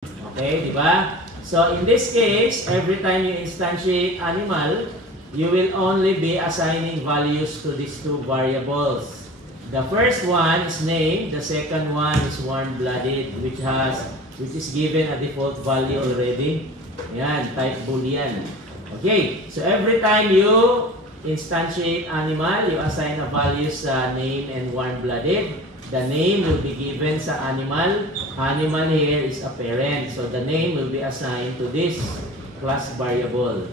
Okay, di ba? So, in this case, every time you instantiate animal, you will only be assigning values to these two variables. The first one is name, the second one is warm-blooded, which is given a default value already. Yan, type boolean. Okay, so every time you instantiate animal, you assign a value sa name and warm-blooded. The name will be given sa animal. Animal here is a parent. So the name will be assigned to this class variable.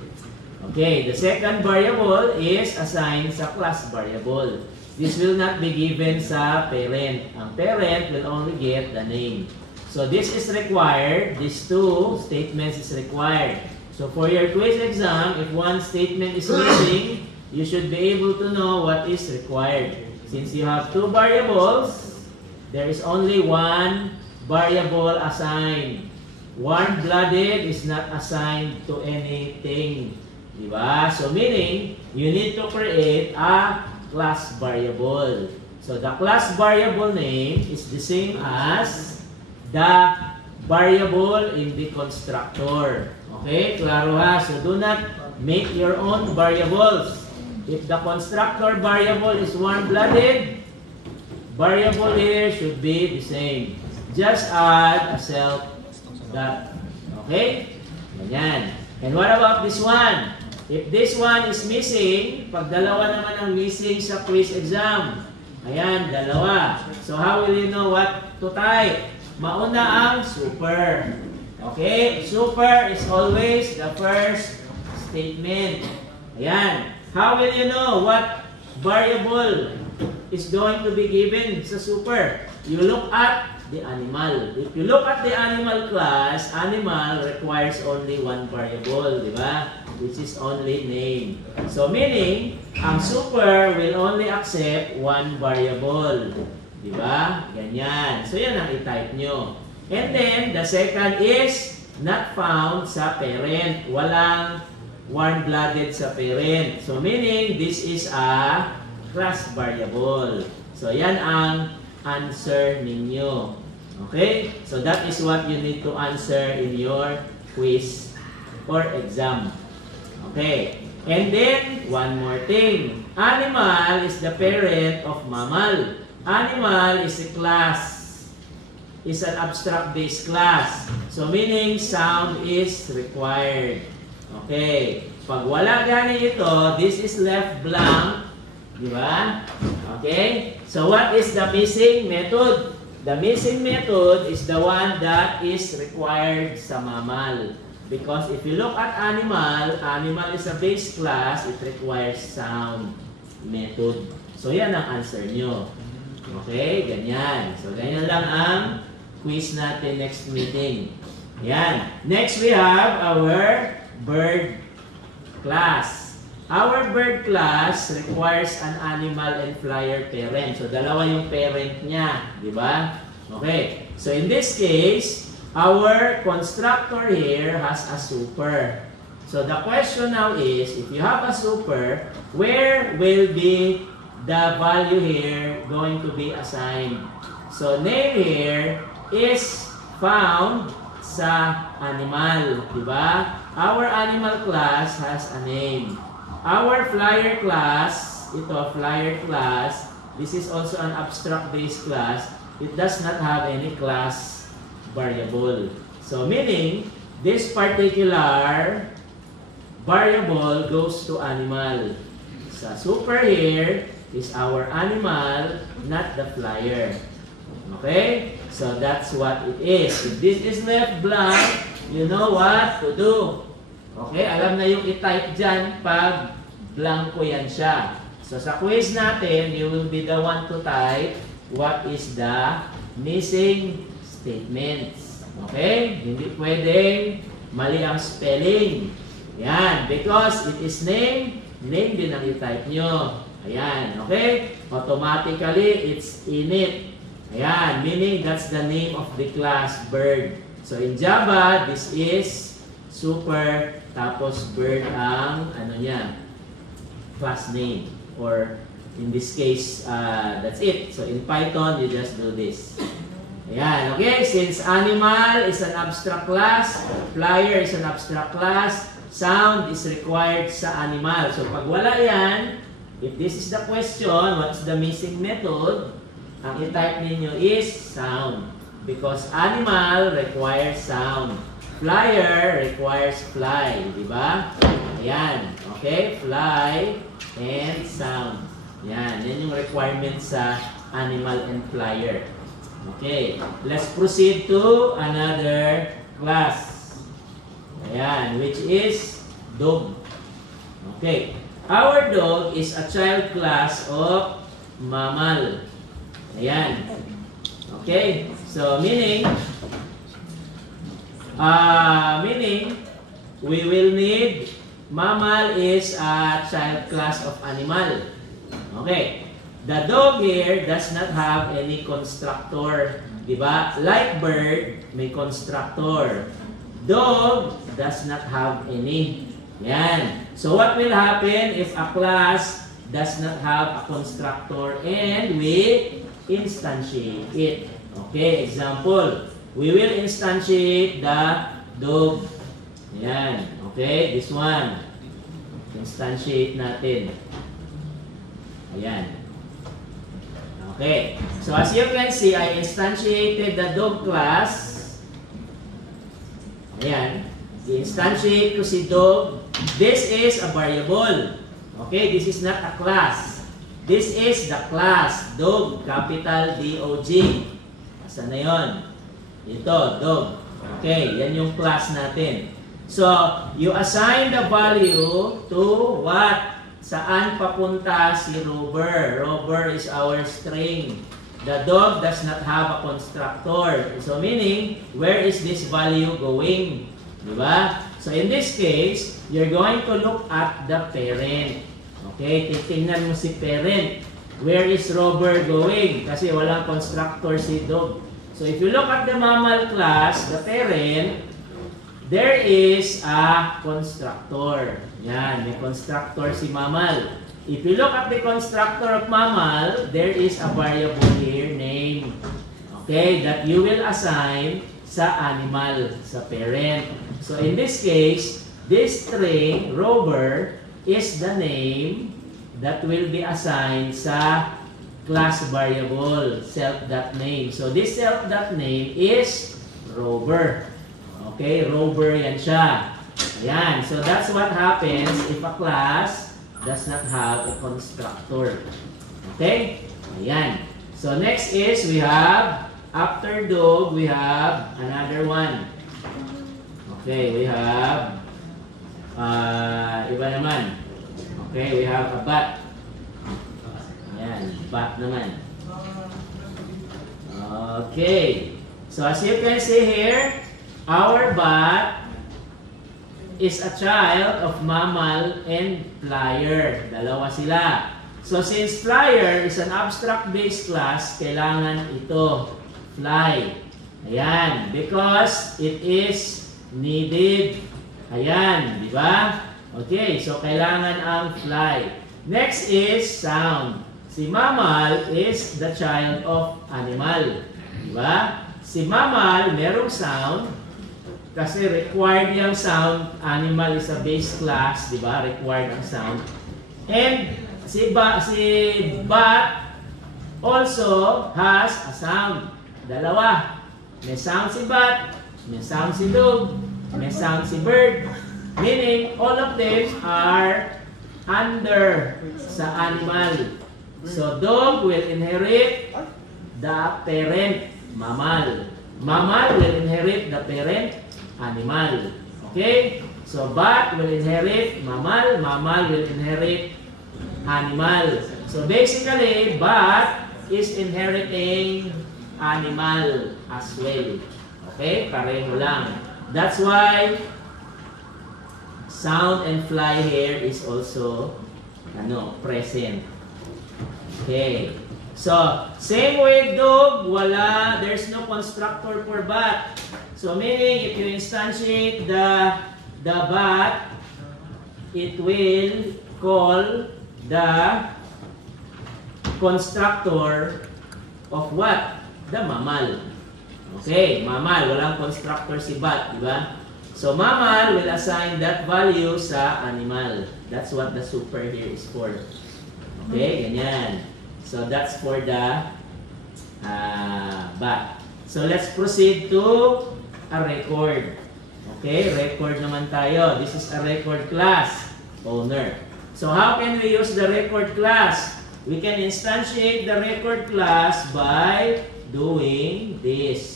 Okay, the second variable is assigned sa class variable. This will not be given sa parent. Ang parent will only get the name. So this is required. These two statements is required. So for your quiz exam, if one statement is missing, you should be able to know what is required. Since you have two variables, there is only one variable assigned. Warm-blooded is not assigned to anything. Diba? So meaning, you need to create a class variable. So the class variable name is the same as the variable in the constructor. Okay? Klaro ha? So do not make your own variables. If the constructor variable is warm-blooded, variable here should be the same. Just add a self dot. Okay? Ganyan. And what about this one? If this one is missing, pag dalawa naman ang missing sa quiz exam, ayan, dalawa. So how will you know what to type? Mauna ang super. Okay? Super is always the first statement. Ayan. How will you know what variable is going to be given sa super? You look at the animal. If you look at the animal class, animal requires only one variable, di ba? Which is only name. So meaning, ang super will only accept one variable. Di ba? Ganyan. So yan ang i-type nyo. And then, the second is not found sa parent. Walang warm-blooded sa parent. So meaning, this is a class variable. So yan ang answer ninyo. Okay? So that is what you need to answer in your quiz or exam. Okay. And then, one more thing. Animal is the parent of mammal. Animal is a class. Is an abstract-based class. So meaning, sound is required. Okay. Pag wala gani ito, this is left blank. Di ba? Okay? So what is the missing method? The missing method is the one that is required sa mammal. Because if you look at animal, animal is a base class, it requires sound method. So yan ang answer nyo. Okay? Ganyan. So ganyan lang ang quiz natin next meeting. Yan. Next we have our bird class. Our bird class requires an animal and flyer parent. So, dalawa yung parent niya. Di ba? Okay. So, in this case, our constructor here has a super. So, the question now is, if you have a super, where will be the value here going to be assigned? So, name here is found sa animal. Di ba? Our animal class has a name. Our flyer class, flyer class, this is also an abstract-based class. It does not have any class variable. So meaning, this particular variable goes to animal. Sa super here is our animal, not the flyer. Okay? So that's what it is. If this is left blank, you know what to do. Okay? Alam na yung i-type dyan pag blanco yan siya. So sa quiz natin, you will be the one to type what is the missing statements. Okay? Hindi pwedeng mali ang spelling. Yan. Because it is name, name din ang i-type nyo. Ayan. Okay? Automatically, it's init. Ayan. Meaning, that's the name of the class bird. So in Java, this is super, tapos bird ang ano niya, class name, or in this case, that's it. So in Python, you just do this. Ayan, okay? Since animal is an abstract class, flyer is an abstract class, sound is required sa animal. So pag wala yan, if this is the question, what's the missing method? Ang i-type ninyo is sound. Because animal requires sound. Flyer requires fly. Diba? Ayan. Okay? Fly and sound. Yan. Yan yung requirement sa animal and flyer. Okay. Let's proceed to another class. Ayan. Which is dog. Okay. Our dog is a child class of mammal. Ayan. Okay. So, meaning we will need mammal is a child class of animal. Okay. The dog here does not have any constructor. Diba? Like bird, may constructor. Dog does not have any. Yan. So, what will happen if a class does not have a constructor and we instantiate it? Okay, example. We will instantiate the dog. Yan. Okay, this one. Instantiate natin. Ayan. Okay. So, as you can see, I instantiated the dog class. Ayan. I-instantiate ko si dog. This is a variable. Okay, this is not a class. This is the class. Dog, capital D-O-G. Asan na yun? Ito, dog. Okay, yan yung class natin. So, you assign the value to what? Saan papunta si Rover? Rover is our string. The dog does not have a constructor. So, meaning, where is this value going? Diba? So, in this case, you're going to look at the parent. Okay, titingnan mo si parent. Where is Rover going? Kasi walang constructor si dog. So if you look at the mammal class, the parent, there is a constructor. Yan, may constructor si mammal. If you look at the constructor of mammal, there is a variable here, name. Okay, that you will assign sa animal, sa parent. So in this case, this string, Rover, is the name that will be assigned sa class variable, self.name. So this self.name is Rover. Okay, Rover yan siya. Ayan, so that's what happens if a class does not have a constructor. Okay? Ayan. So next is we have, after dog, we have another one. Okay, we have iba naman. Okay, we have a bat. Ayan, bat naman. Okay. So as you can see here, our bat is a child of mammal and flyer. Dalawa sila. So since flyer is an abstract-based class, kailangan ito, fly. Ayan, because it is needed. Ayan, di ba? Okay, so kailangan ang fly. Next is sound. Si mammal is the child of animal. Di ba? Si mammal, merong sound. Kasi required yung sound. Animal is a base class. Di ba? Required ang sound. And si bat also has a sound. Dalawa. May sound si bat. May sound si dog. May sound si bird. Meaning, all of them are under sa animal. So, dog will inherit the parent, mammal. Mammal will inherit the parent, animal. Okay? So, bat will inherit mammal. Mammal will inherit animal. So, basically, bat is inheriting animal as well. Okay? Pareho lang. That's why sound and fly here is also present. Okay. So, same with dog, wala, there's no constructor for bat. So, meaning if you instantiate the bat, it will call the constructor of what? The mammal. Okay, mammal, walang constructor si bat, di ba? So, mammal will assign that value sa animal. That's what the super here is for. Okay, ganyan. So, that's for the bat. So, let's proceed to a record. Okay, record naman tayo. This is a record class, owner. So, how can we use the record class? We can instantiate the record class by doing this.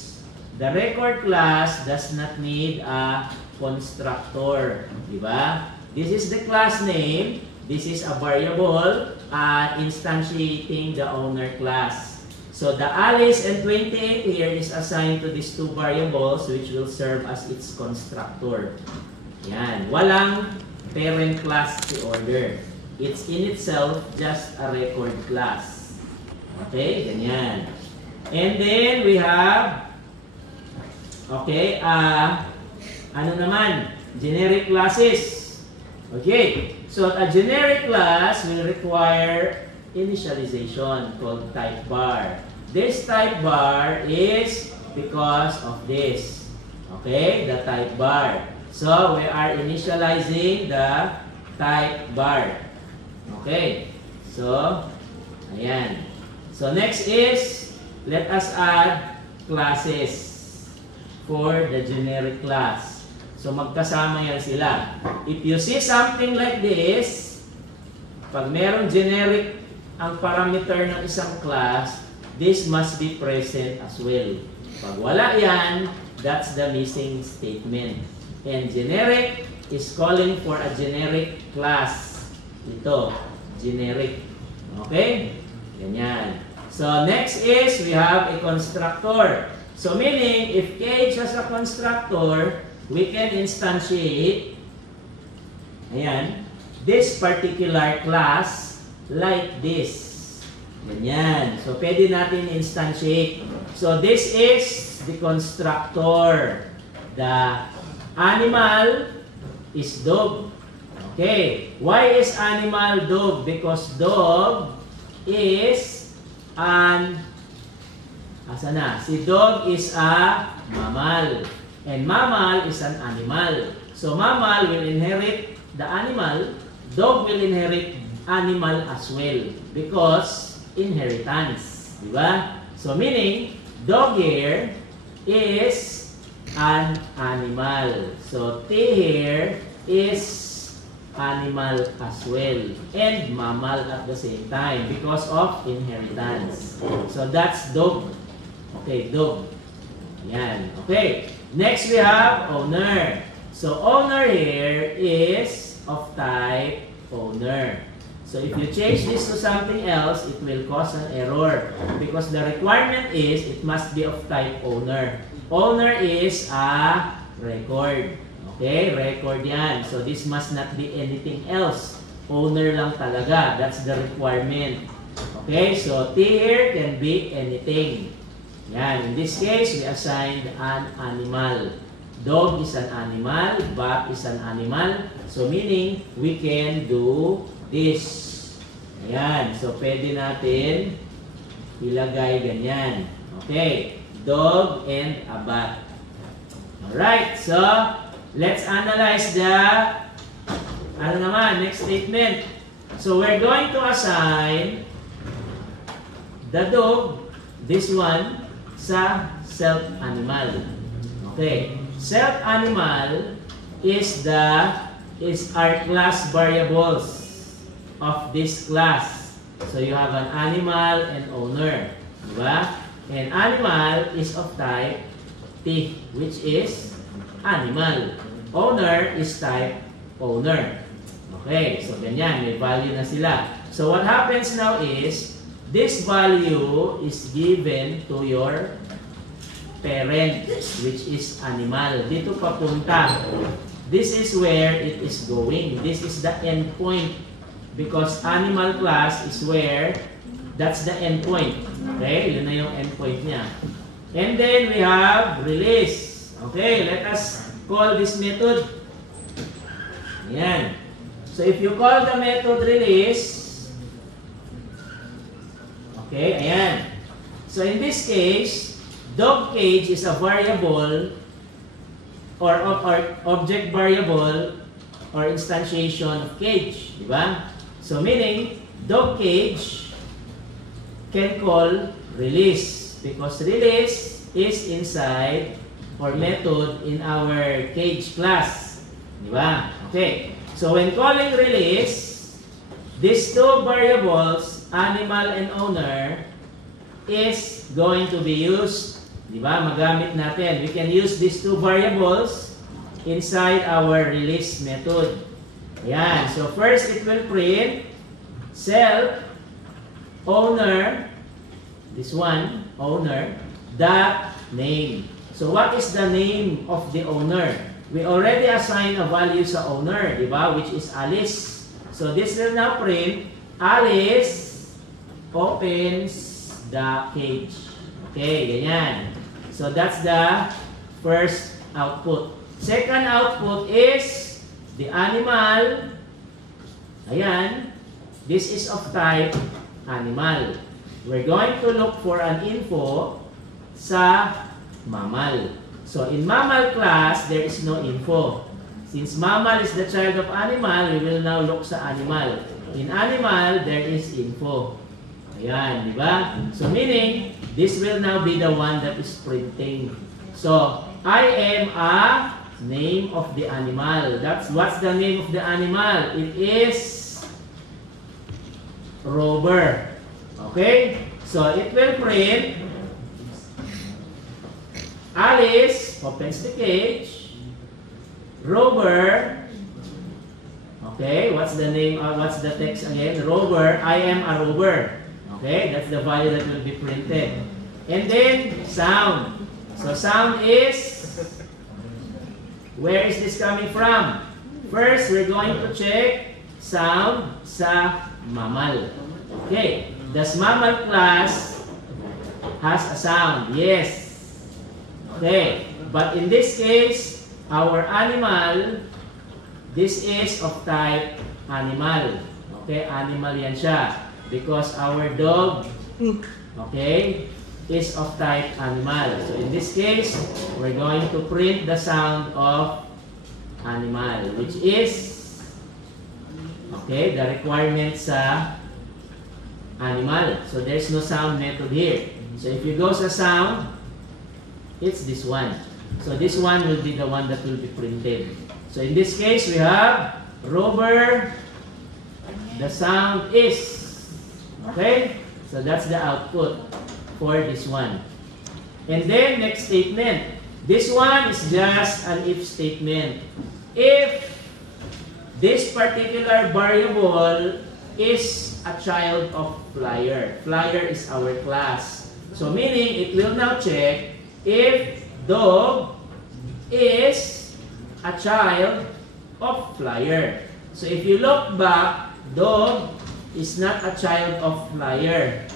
The record class does not need a constructor, di ba? This is the class name. This is a variable instantiating the owner class. So the Alice and 28 here is assigned to these two variables which will serve as its constructor. Yan. Walang parent class si order. It's in itself just a record class. Okay? Ganyan. And then we have okay, ano naman? Generic classes. Okay, so a generic class will require initialization called type bar. This type bar is because of this. Okay, the type bar. So we are initializing the type bar. Okay, so ayan. So next is, let us add classes for the generic class. So magkasama yan sila. If you see something like this, pag merong generic ang parameter ng isang class, this must be present as well. Pag wala yan, that's the missing statement. And generic is calling for a generic class. Ito, generic. Okay? Ganyan. So next is, we have a constructor. So meaning, if Cage has a constructor, we can instantiate, ayan, this particular class like this. Ganyan. So pwede natin instantiate. So this is the constructor. The animal is dog. Okay. Why is animal dog? Because dog is an asa na? Si dog is a mammal. And mammal is an animal. So mammal will inherit the animal. Dog will inherit animal as well. Because inheritance. Diba? So meaning, dog here is an animal. So T here is animal as well. And mammal at the same time. Because of inheritance. So that's dog. Okay, dog. Yan. Okay. Next we have owner. So owner here is of type owner. So if you change this to something else, it will cause an error. Because the requirement is it must be of type owner. Owner is a record. Okay, record yan. So this must not be anything else. Owner lang talaga. That's the requirement. Okay, so T here can be anything. Yan. In this case, we assigned an animal. Dog is an animal. Bat is an animal. So meaning, we can do this. Ayan. So pwede natin ilagay ganyan. Okay. Dog and a bat. Alright. So, let's analyze the ano naman, next statement. So we're going to assign the dog, this one, sa self-animal. Okay. Self-animal is our class variables of this class. So you have an animal and owner. Diba? And animal is of type T, which is animal. Owner is type owner. Okay. So ganyan. May value na sila. So what happens now is, this value is given to your parent, which is animal. Dito papunta. This is where it is going. This is the end point. Because animal class is where, that's the end point. Okay? Yun na yung end point niya. And then we have release. Okay? Let us call this method. Ayan. So if you call the method release, okay, ayan. So in this case, dog cage is a variable or object variable or instantiation of cage, di ba? So meaning, dog cage can call release because release is inside or method in our cage class, di ba? Okay, so when calling release, these two variables, animal and owner, is going to be used, di ba? Magamit natin. We can use these two variables inside our release method. Ayan. So first, it will print self, owner, this one, owner, dot name. So what is the name of the owner? We already assigned a value sa owner, di ba? Which is Alice. So this will now print Alice opens the cage. Okay, ganyan. So that's the first output. Second output is the animal. Ayan. This is of type animal. We're going to look for an info sa mammal. So in mammal class, there is no info. Since mammal is the child of animal, we will now look sa animal. In animal, there is info. Ayan, di ba? So meaning, this will now be the one that is printing. So, I am a name of the animal. What's the name of the animal? It is Rover. Okay? So, it will print Alice opens the cage. Rover. Okay, what's the name? What's the text again? Rover. I am a rover. Okay, that's the value that will be printed. And then, sound. So, sound is, where is this coming from? First, we're going to check sound sa mammal. Okay, does mammal class has a sound? Yes. Okay, but in this case, our animal, this is of type animal. Okay, animal yan siya. Because our dog, okay, is of type animal. So in this case, we're going to print the sound of animal, which is, okay, the requirement sa animal. So there's no sound method here. So if you go sa sound, it's this one. So this one will be the one that will be printed. So in this case, we have Rover. The sound is. Okay? So that's the output for this one. And then, next statement. This one is just an if statement. If this particular variable is a child of flyer. Flyer is our class. So meaning, it will now check if dog is a child of flyer. So if you look back, dog is not a child of flyer.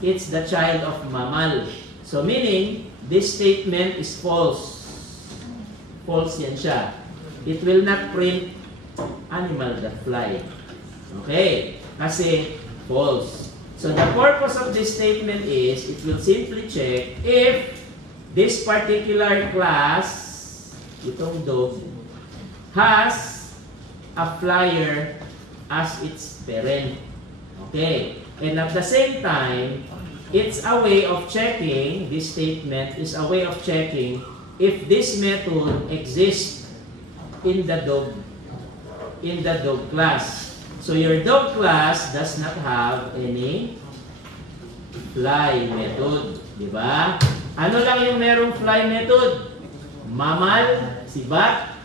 It's the child of mammal. So meaning, this statement is false. False yan siya. It will not print animal that fly. Okay? Kasi false. So the purpose of this statement is, it will simply check if this particular class, itong dog, has a flyer as its parent. Okay. And at the same time, it's a way of checking, this statement is a way of checking if this method exists in the dog class. So your dog class does not have any fly method, di ba? Ano lang yung merong fly method? Mammal, si bat,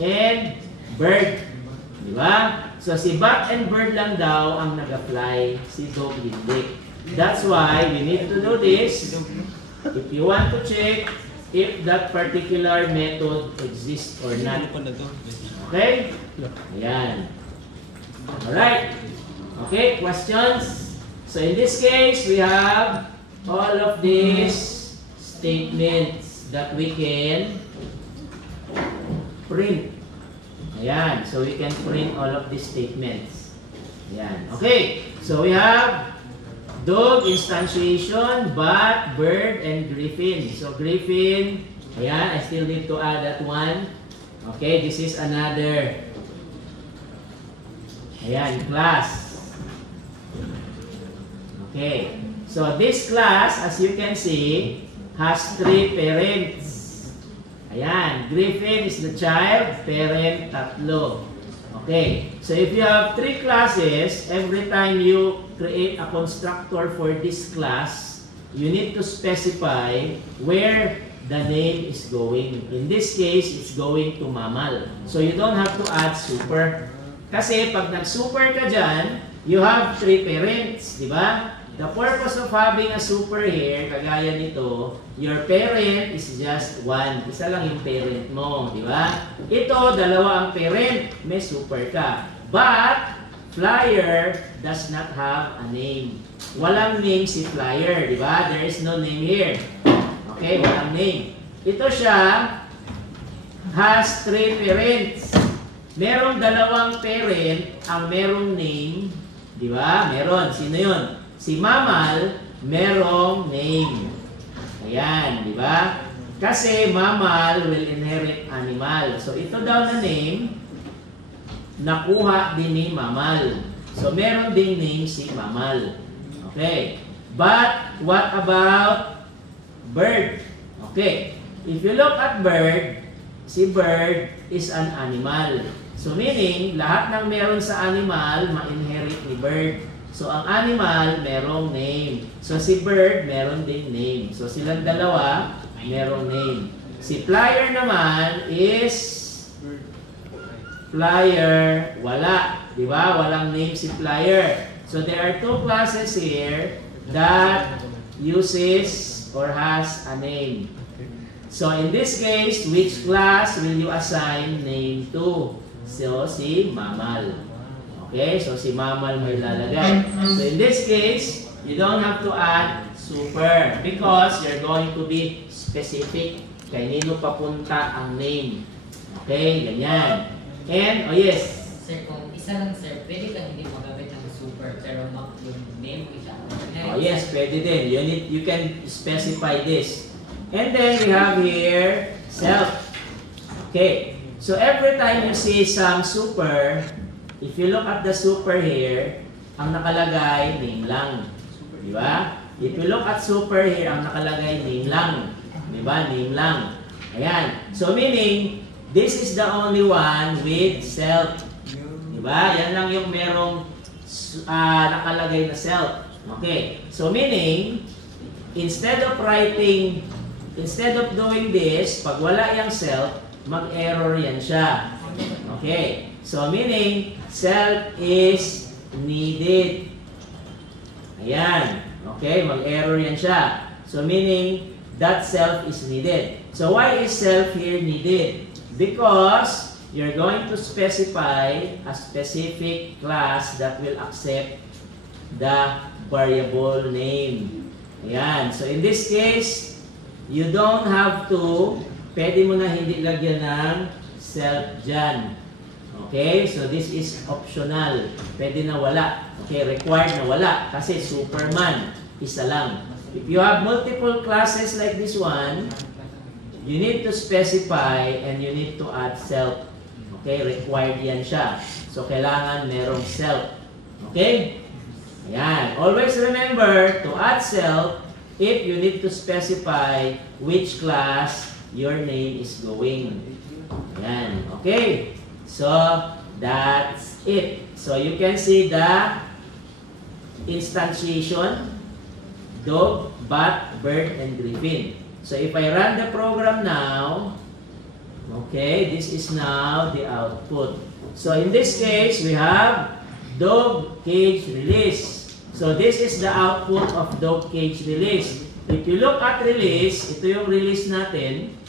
and bird, di ba? So, si bat and bird lang daw ang nag-apply, si dog hindi. That's why we need to do this if you want to check if that particular method exists or not. Okay? Ayan. Alright. Okay, questions? So, in this case, we have all of these statements that we can print. Ayan. So, we can print all of these statements. Ayan. Okay. So, we have Dog, instantiation, bat, bird, and griffin. So griffin, ayan, I still need to add that one. Okay, this is another, ayan, class. Okay, so this class, as you can see, has 3 parents. Ayan, griffin is the child, parent, tatlo. Okay, so if you have 3 classes, every time you create a constructor for this class, you need to specify where the name is going. In this case, it's going to mammal. So you don't have to add super. Kasi pag nag-super ka dyan, you have 3 parents, di ba? The purpose of having a super here, kagaya nito, your parent is just 1. Isa lang yung parent mo, di ba? Ito, dalawa ang parent, may super ka. But, flyer does not have a name. Walang name si flyer, di ba? There is no name here. Okay, walang name. Ito siya, has 3 parents. Merong dalawang parent ang merong name, di ba? Meron. Sino yun? Si mammal, merong name. Ayan, di ba? Kasi mammal will inherit animal. So, ito daw na name, nakuha din ni mammal. So, meron ding name si mammal. Okay. But, what about bird? Okay. If you look at bird, si bird is an animal. So, meaning, lahat ng meron sa animal, ma-inherit ni bird. So, ang animal, merong name. So, si bird, meron ding name. So, silang dalawa, merong name. Si flyer naman is flyer, wala. Di ba? Walang name si flyer. So, there are 2 classes here that uses or has a name. So, in this case, which class will you assign name to? So, si mammal. Okay, so si mammal mo ilalagay. So in this case, you don't have to add super because you're going to be specific. Kay nino papunta ang name. Okay, ganyan. And, oh yes. Sir, kung isa lang sir, pwede kang hindi magamit ng super pero yung name isa. Oh yes, pwede din. You can specify this. And then we have here self. Okay, so every time you see some super, if you look at the super here, ang nakalagay, name lang. Di ba? If you look at super here, ang nakalagay, name lang. Di ba? Name lang. Ayan. So meaning, this is the only one with self. Di ba? Yan lang yung merong nakalagay na self. Okay. So meaning, instead of doing this, pag wala yung self, mag-error yan siya. Okay. So, meaning, self is needed. Ayan. Okay, mag-error yan siya. So, meaning, that self is needed. So, why is self here needed? Because you're going to specify a specific class that will accept the variable name. Ayan. So, in this case, you don't have to, pwede mo na hindi lagyan ng self dyan. Okay, so this is optional. Pwede na wala. Okay, required na wala. Kasi Superman, isa lang. If you have multiple classes like this one, you need to specify and you need to add self. Okay, required yan siya. So, kailangan merong self. Okay? Ayan. Always remember to add self if you need to specify which class your name is going. Ayan. Okay? So, that's it. So, you can see the instantiation, dog, bat, bird, and griffin. So, if I run the program now, okay, this is now the output. So, in this case, we have dog cage release. So, this is the output of dog cage release. If you look at release, ito yung release natin.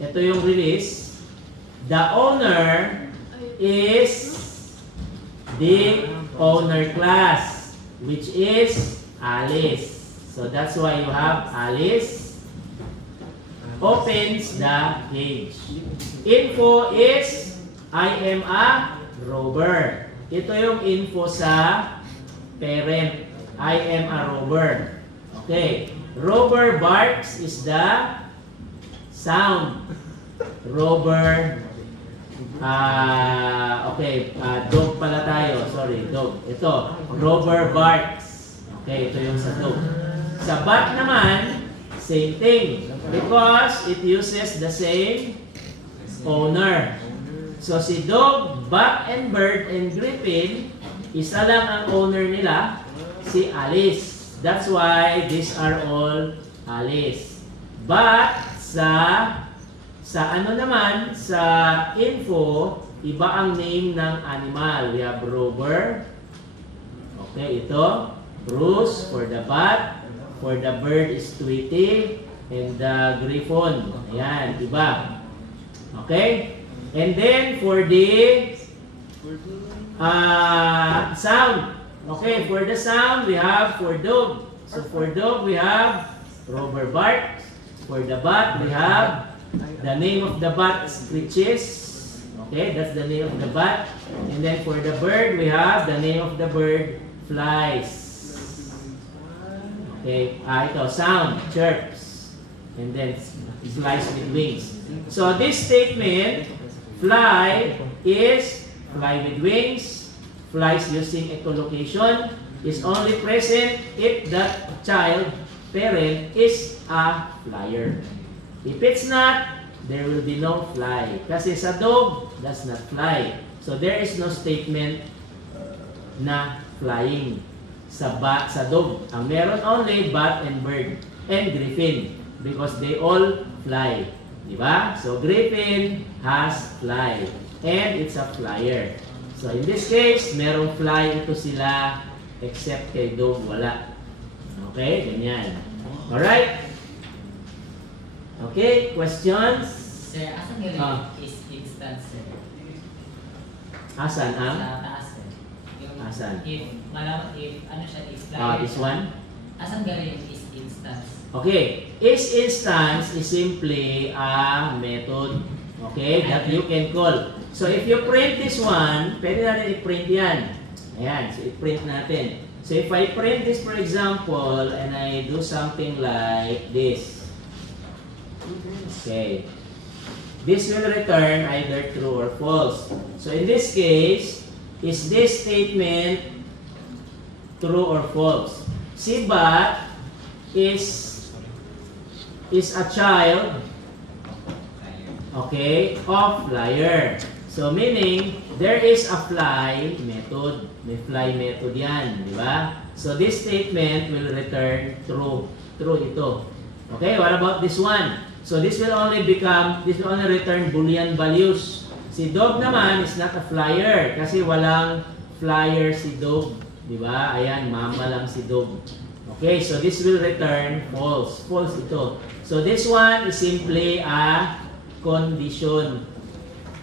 Ito yung release. The owner is the owner class, which is Alice. So that's why you have Alice opens the cage. Info is I am a robber. Ito yung info sa parent. I am a robber. Okay. Robber barks is the sound. Robber. Dog pala tayo. Sorry, dog. Ito, robber barks. Okay, ito yung sa dog. Sa bat naman, same thing. Because it uses the same owner. So si dog, bat, and bird, and griffin, isa lang ang owner nila, si Alice. That's why these are all Alice. But sa ano naman, sa info, iba ang name ng animal. We have robber. Okay, ito. Bruce for the bat. For the bird is Tweety. And the griffon. Ayan, iba. Okay? And then for the sound. Okay, for the sound, we have for dog. So for dog, we have robber bark. For the bat, we have the name of the bat screeches. Okay, that's the name of the bat. And then for the bird, we have the name of the bird flies. Okay, ito, sound, chirps. And then flies with wings. So this statement, fly is fly with wings, flies using echolocation, is only present if that child, parent, is a flyer. If it's not, there will be no fly. Kasi sa dog, does not fly. So there is no statement na flying sa dog. Ang meron only bat and bird and griffin because they all fly. Diba? So griffin has fly and it's a flyer. So in this case, merong fly ito sila except kay dog wala. Okay? Ganyan. Alright? Okay, questions? Sir, asan galing is instance, sir? Asan ang? Sa taas, sir. Yung, Asan? If ano siya, is This one? Asan galing is instance? Okay, is instance is simply a method. Okay, that you can call. So if you print this one, pwede natin i-print yan. Ayan, so i-print natin. So if I print this for example, and I do something like this. Okay. This will return either true or false. So in this case, is this statement true or false? Si bat is a child, okay, of flyer. So meaning, there is a fly method. May fly method yan, di ba? So this statement will return true. True ito. Okay, what about this one? So this will only return Boolean values. Si dog naman is not a flyer kasi walang flyer si dog, di ba? Ayan, mama lang si dog. Okay, so this will return false. False ito. So this one is simply a condition.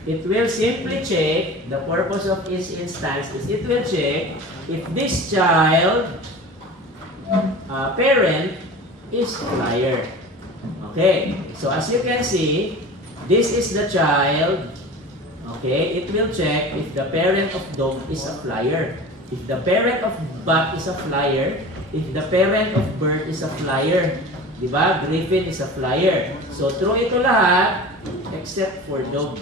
It will simply check, the purpose of each instance is it will check if this child, parent, is flyer. Okay, so as you can see, this is the child. Okay, it will check if the parent of dog is a flyer. If the parent of bat is a flyer, if the parent of bird is a flyer. Diba? Griffin is a flyer. So true ito lahat except for dog.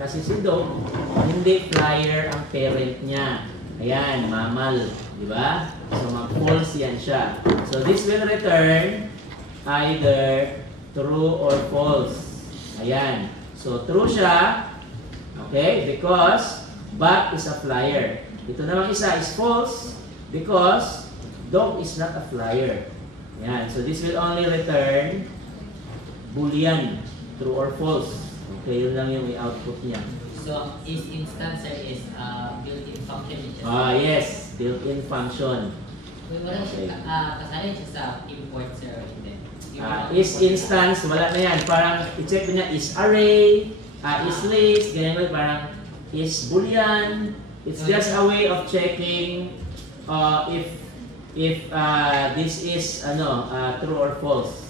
Kasi si dog, hindi flyer ang parent niya. Ayan, mammal. Diba? So mag-false yan siya. So this will return either true or false. Ayan. So true siya. Okay? Because bat is a flyer. Ito namang isa is false because dog is not a flyer. Ayan. So this will only return Boolean, true or false. Okay, yun lang yung i-output niya. So is instance is built-in function? Yes, built-in function. Wala siya, kasali siya sa import, sir. Is instance, wala na yan. Parang i-check niya is array, is list, ganyan, parang is Boolean. It's just a way of checking if this is true or false.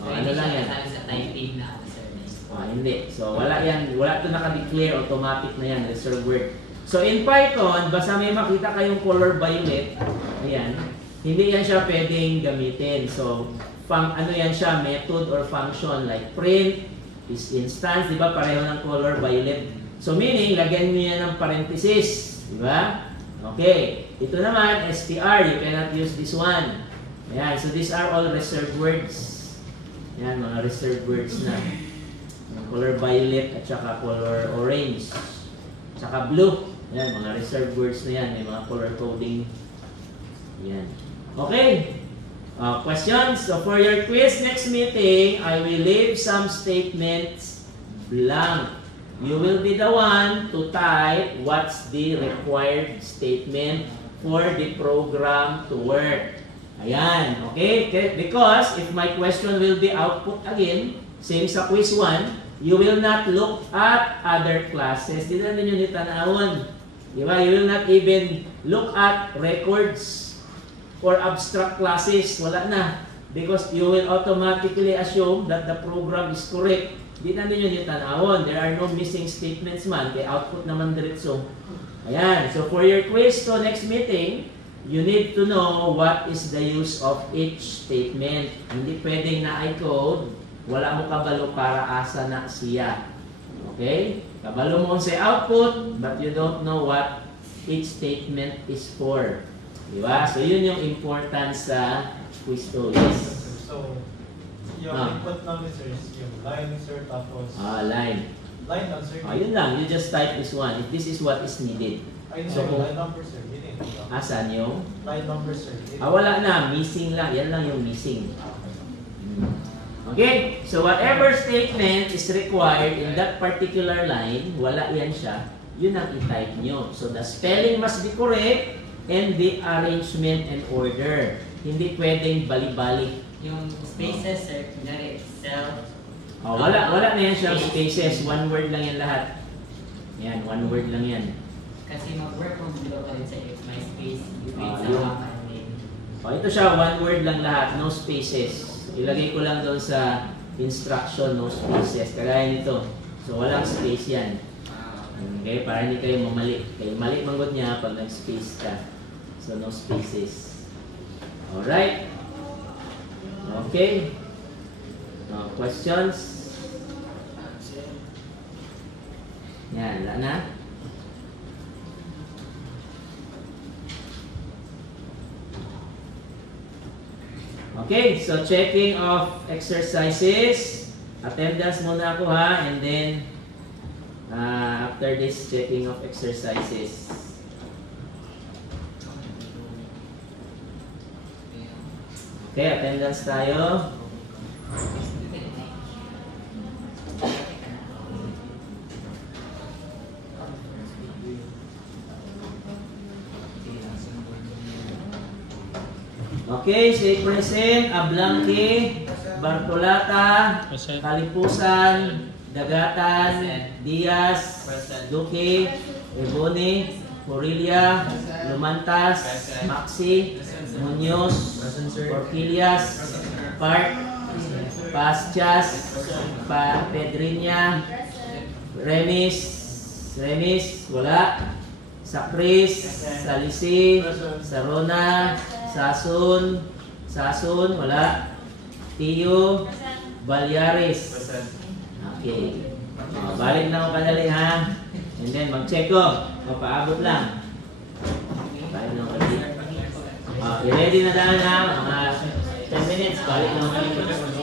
Ano lang yan? Sa typing na sir. Hindi. So wala yan, wala ito naka-declare, automatic na yan, reserved word. So in Python, basta may makita kayong color violet, ayan, hindi yan siya pwedeng gamitin. So, ano yan siya, method or function like print is instance, di ba? Pareho ng color violet. So, meaning, lagyan nyo yan ng parenthesis, di ba? Okay. Ito naman, str, you cannot use this one. Ayan, so these are all reserved words. Ayan, mga reserved words na. Color violet at saka color orange. Tsaka blue. Ayan, mga reserved words na yan. May mga color coding. Ayan. Okay. Questions? So for your quiz next meeting, I will leave some statements blank. You will be the one to type what's the required statement for the program to work. Ayan, okay? Because if my question will be output again, same sa quiz 1, you will not look at other classes. Di na ninyo nitanawon. Di ba? You will not even look at records or abstract classes. Wala na. Because you will automatically assume that the program is correct. Di na ninyo nitanawon. There are no missing statements man. Kaya output naman diretso. Ayan. So for your quiz to next meeting, you need to know what is the use of each statement. Hindi pwedeng na-code, wala mo kabalo para asa na siya. Okay? Kabalo mo sa output, but you don't know what each statement is for. Diba? So yun yung importance sa quiz to. Yes. So, yung input namin sir is yung line sir, tapos... line. Line lang sir. Yun lang. You just type this one. If this is what is needed. So, line number sir. Asan yung? Line number sir. Wala na. Missing lang. Yan lang yung missing. Okay? So whatever statement is required in that particular line, wala yan siya, yun ang i-type nyo. So the spelling must be correct and the arrangement and order. Hindi pwedeng bali-bali. Yung spaces, sir, kunyari, self. Wala na yan siyang spaces. One word lang yan lahat. Yan, one word lang yan. Kasi mag-work kung dito pa rin sa if my space, you create sa yung name. ito siya, one word lang lahat, no spaces. Ilagay ko lang doon sa instruction, no spaces. Kagaya nito. So, walang space yan. Okay, para hindi kayo mamali. Kaya mali manggod niya pag nag-space ka. So, no spaces. Alright. Okay. Questions? Yan, wala na. Okay, so checking of exercises. Attendance muna ako ha, and then after this checking of exercises. Okay, attendance tayo. Okay, say present, Ablanque, Bartolata, Kalipusan, Dagatan, Diaz, Duque, Ebony, Corilia, Lumantas, Maxi, Muñoz, Orquilias, Park, Paschas, Pedriña, Remis, wala, Sakris, Salisi, Sarona, Sasun, wala. Tiyo, Balyaris. Okay. Balik na ako kadali ha. And then mag-check ko. Papaabot lang. Balik na ako kadali. Okay, ready na daan ha. Mga 10 minutes. Balik na ako kadali.